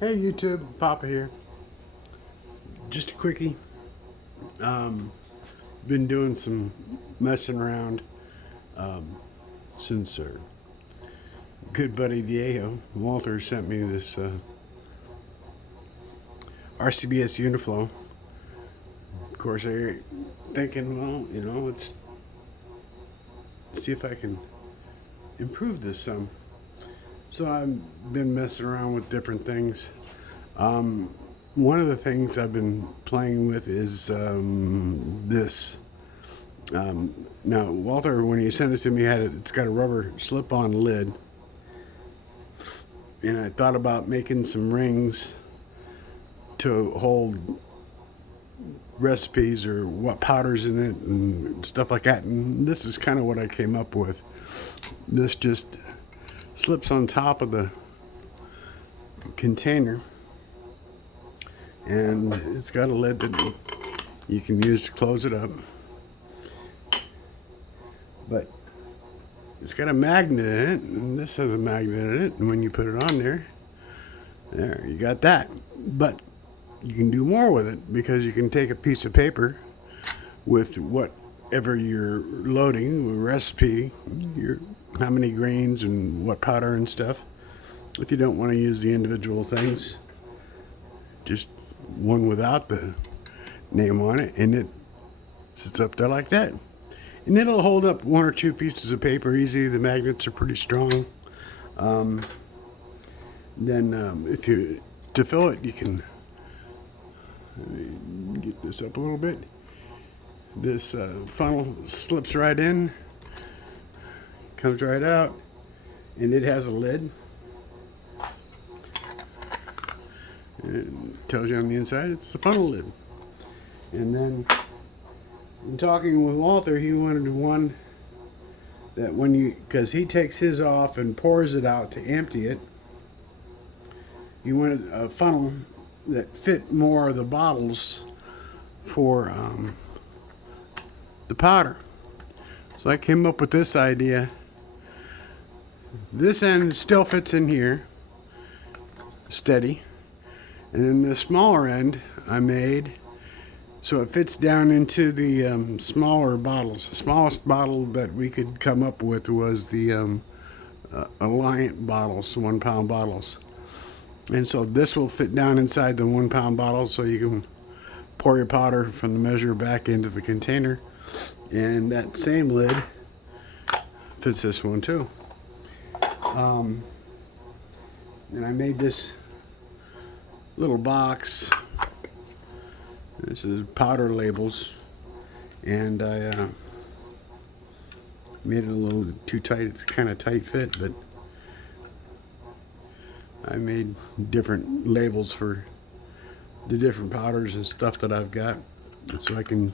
Hey YouTube, Papa here. Just a quickie. Um, Been doing some messing around since our good buddy Diego Walter sent me this RCBS Uniflow. Of course, I thinking, well, let's see if I can improve this some. So I've been messing around with different things. One of the things I've been playing with is this. Now, Walter, when he sent it to me, it's got a rubber slip-on lid, and I thought about making some rings to hold recipes or what powders in it and stuff like that. And this is kind of what I came up with. This just slips on top of the container, and it's got a lid that you can use to close it up. But it's got a magnet in it, and this has a magnet in it, and when you put it on there, you got that. But you can do more with it because you can take a piece of paper with whatever you're loading, a recipe, how many grains and what powder and stuff. If you don't want to use the individual things, just one without the name on it, and it sits up there like that. And it'll hold up one or two pieces of paper easy. The magnets are pretty strong. If you to fill it, you can get this up a little bit. This funnel slips right in, comes right out, and it has a lid. It tells you on the inside it's the funnel lid. And then, in talking with Walter, he wanted one that because he takes his off and pours it out to empty it, he wanted a funnel that fit more of the bottles for the powder. So I came up with this idea. This end still fits in here, steady. And then the smaller end I made so it fits down into the smaller bottles. The smallest bottle that we could come up with was the Alliant bottles, 1 pound bottles. And so this will fit down inside the 1 pound bottle so you can pour your powder from the measure back into the container. And that same lid fits this one too. And I made this little box. This is powder labels, and I made it a little too tight. It's kind of tight fit, but I made different labels for the different powders and stuff that I've got, so I can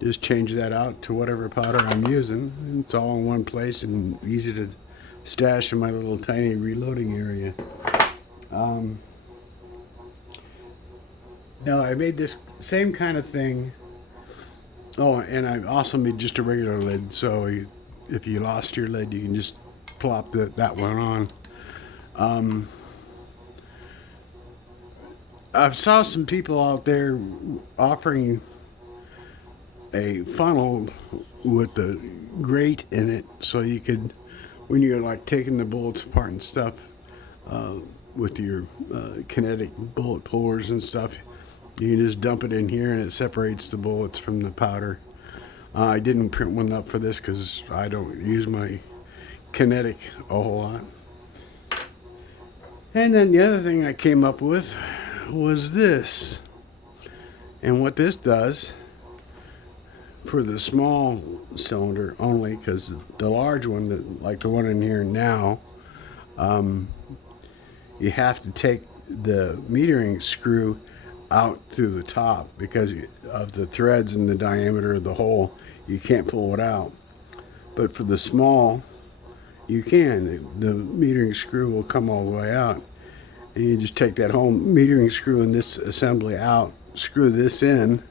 just change that out to whatever powder I'm using. It's all in one place and easy to stash in my little tiny reloading area. Now I made this same kind of thing. Oh, and I also made just a regular lid, so if you lost your lid, you can just plop that one on. I've saw some people out there offering a funnel with the grate in it, so you could, when you're like taking the bullets apart and stuff, with your kinetic bullet pullers and stuff, you can just dump it in here and it separates the bullets from the powder. I didn't print one up for this because I don't use my kinetic a whole lot. And then the other thing I came up with was this. And what this does for the small cylinder only, because the large one, like the one in here now, you have to take the metering screw out through the top because of the threads and the diameter of the hole. You can't pull it out. But for the small, you can. The metering screw will come all the way out. And you just take that whole metering screw and this assembly out, screw this in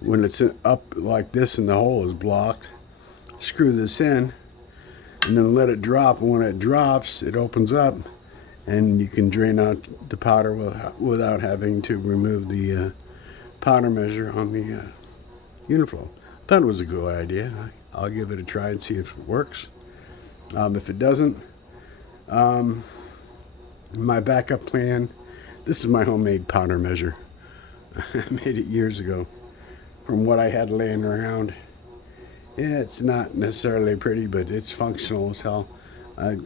when it's up like this and the hole is blocked. Screw this in and then let it drop. And when it drops, it opens up and you can drain out the powder without having to remove the powder measure on the Uniflow. Thought it was a good idea. I'll give it a try and see if it works. If it doesn't, my backup plan, this is my homemade powder measure. I made it years ago from what I had laying around. Yeah, it's not necessarily pretty, but it's functional as hell. I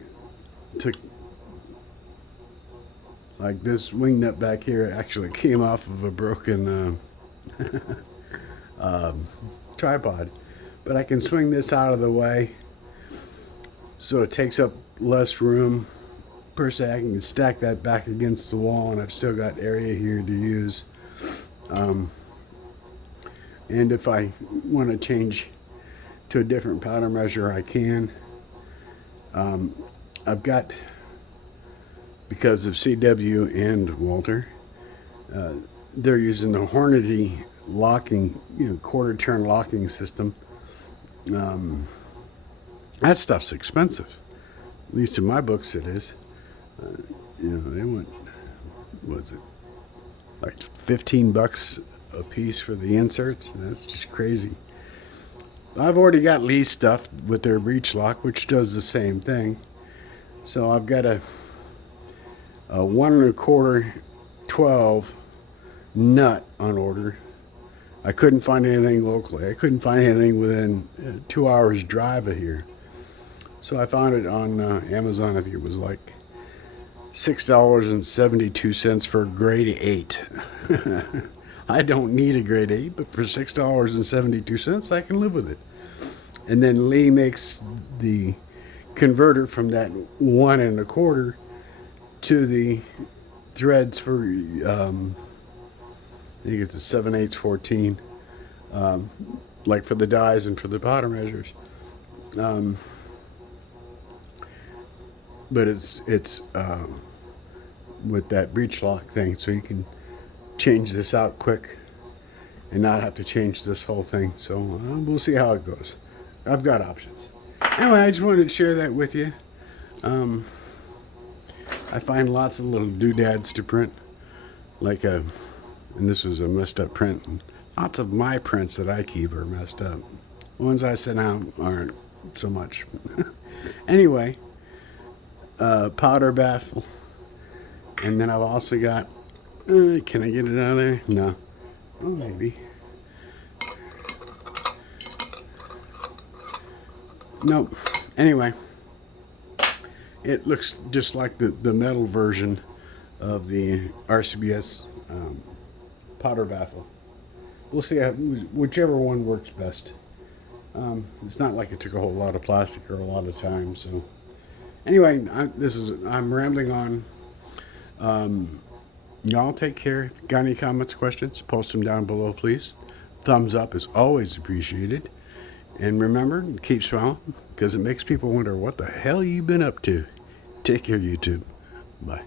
took, like, this wing nut back here actually came off of a broken tripod, but I can swing this out of the way so it takes up less room. Per se, I can stack that back against the wall, and I've still got area here to use. And if I want to change to a different powder measure, I can. I've got, because of CW and Walter, they're using the Hornady Locking, quarter turn locking system. That stuff's expensive. At least in my books it is. They went, was it like $15 a piece for the inserts? That's just crazy. I've already got Lee's stuff with their breech lock, which does the same thing. So I've got a 1 1/4 12 nut on order. I couldn't find anything locally. I couldn't find anything within 2 hours drive of here. So I found it on Amazon. I think it was like $6.72 for a grade 8. I don't need a grade 8, but for $6.72, I can live with it. And then Lee makes the converter from that 1 1/4 to the threads for, I think it's a 7/8 14, like for the dies and for the powder measures. But it's with that breech lock thing, so you can change this out quick and not have to change this whole thing. So we'll see how it goes. I've got options. Anyway, I just wanted to share that with you. I find lots of little doodads to print, like and this was a messed up print. Lots of my prints that I keep are messed up. The ones I sent out aren't so much. Anyway, powder baffle, and then I've also got, can I get it out of there? No. Oh, maybe. Nope. Anyway, it looks just like the metal version of the RCBS powder baffle. We'll see whichever one works best. It's not like it took a whole lot of plastic or a lot of time. So anyway, I'm rambling on. Y'all take care. If you got any comments, questions, post them down below, please. Thumbs up is always appreciated. And remember, keep smiling, because it makes people wonder what the hell you've been up to. Take care, YouTube. Bye.